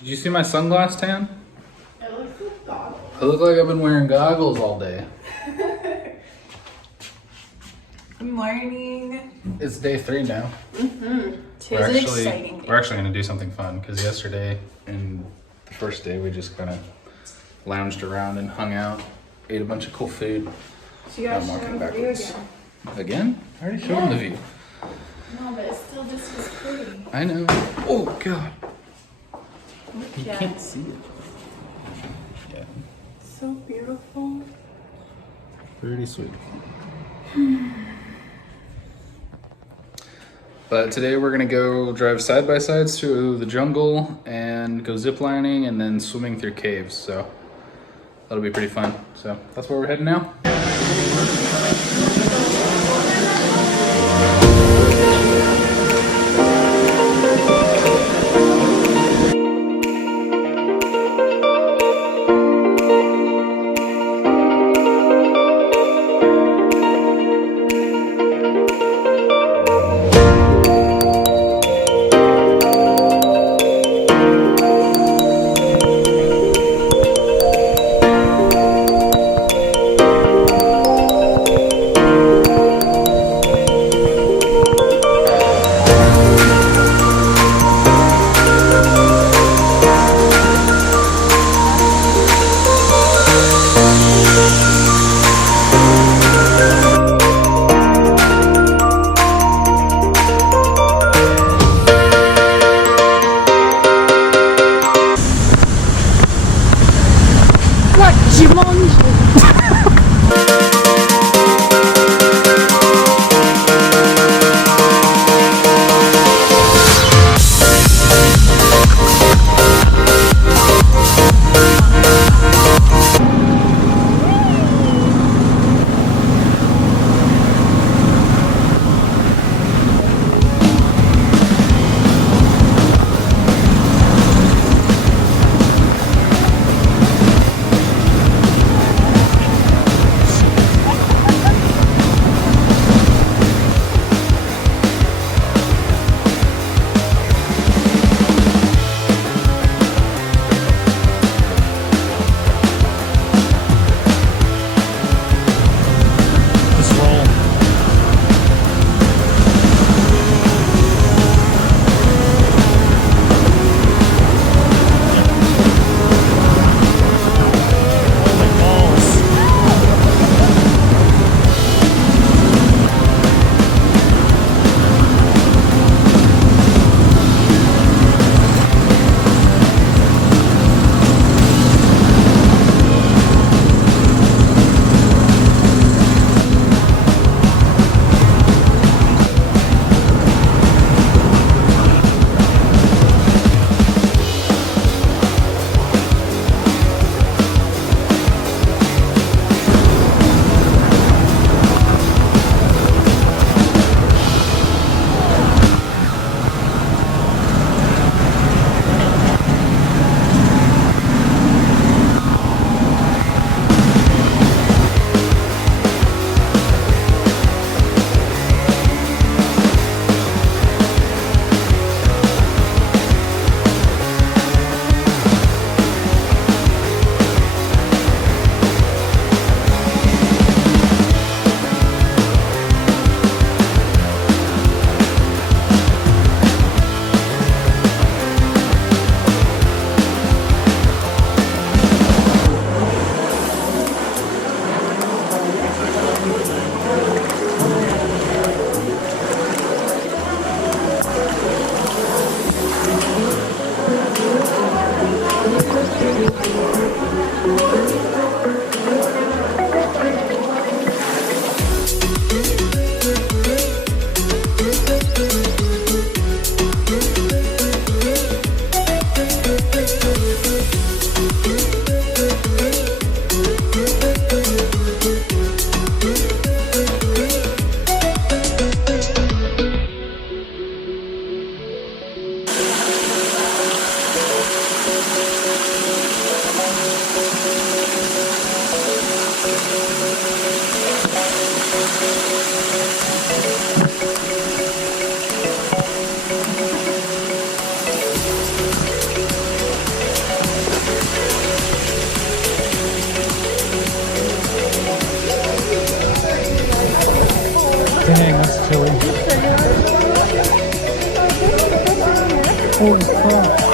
Did you see my sunglass tan? It looks like goggles. I look like I've been wearing goggles all day. Good morning. It's day 3 now. Today's an exciting day. We're actually gonna do something fun because yesterday and the first day we just kind of lounged around and hung out, ate a bunch of cool food. So you guys I'm show walking them the view backwards. again. Again? I already showed them the view. No, but it's still just as pretty. I know. Oh God. You Yeah. can't see it. Yeah. So beautiful. Pretty sweet. But today we're gonna go drive side by sides through the jungle and go ziplining and then swimming through caves. So that'll be pretty fun. So that's where we're heading now. Holy crap.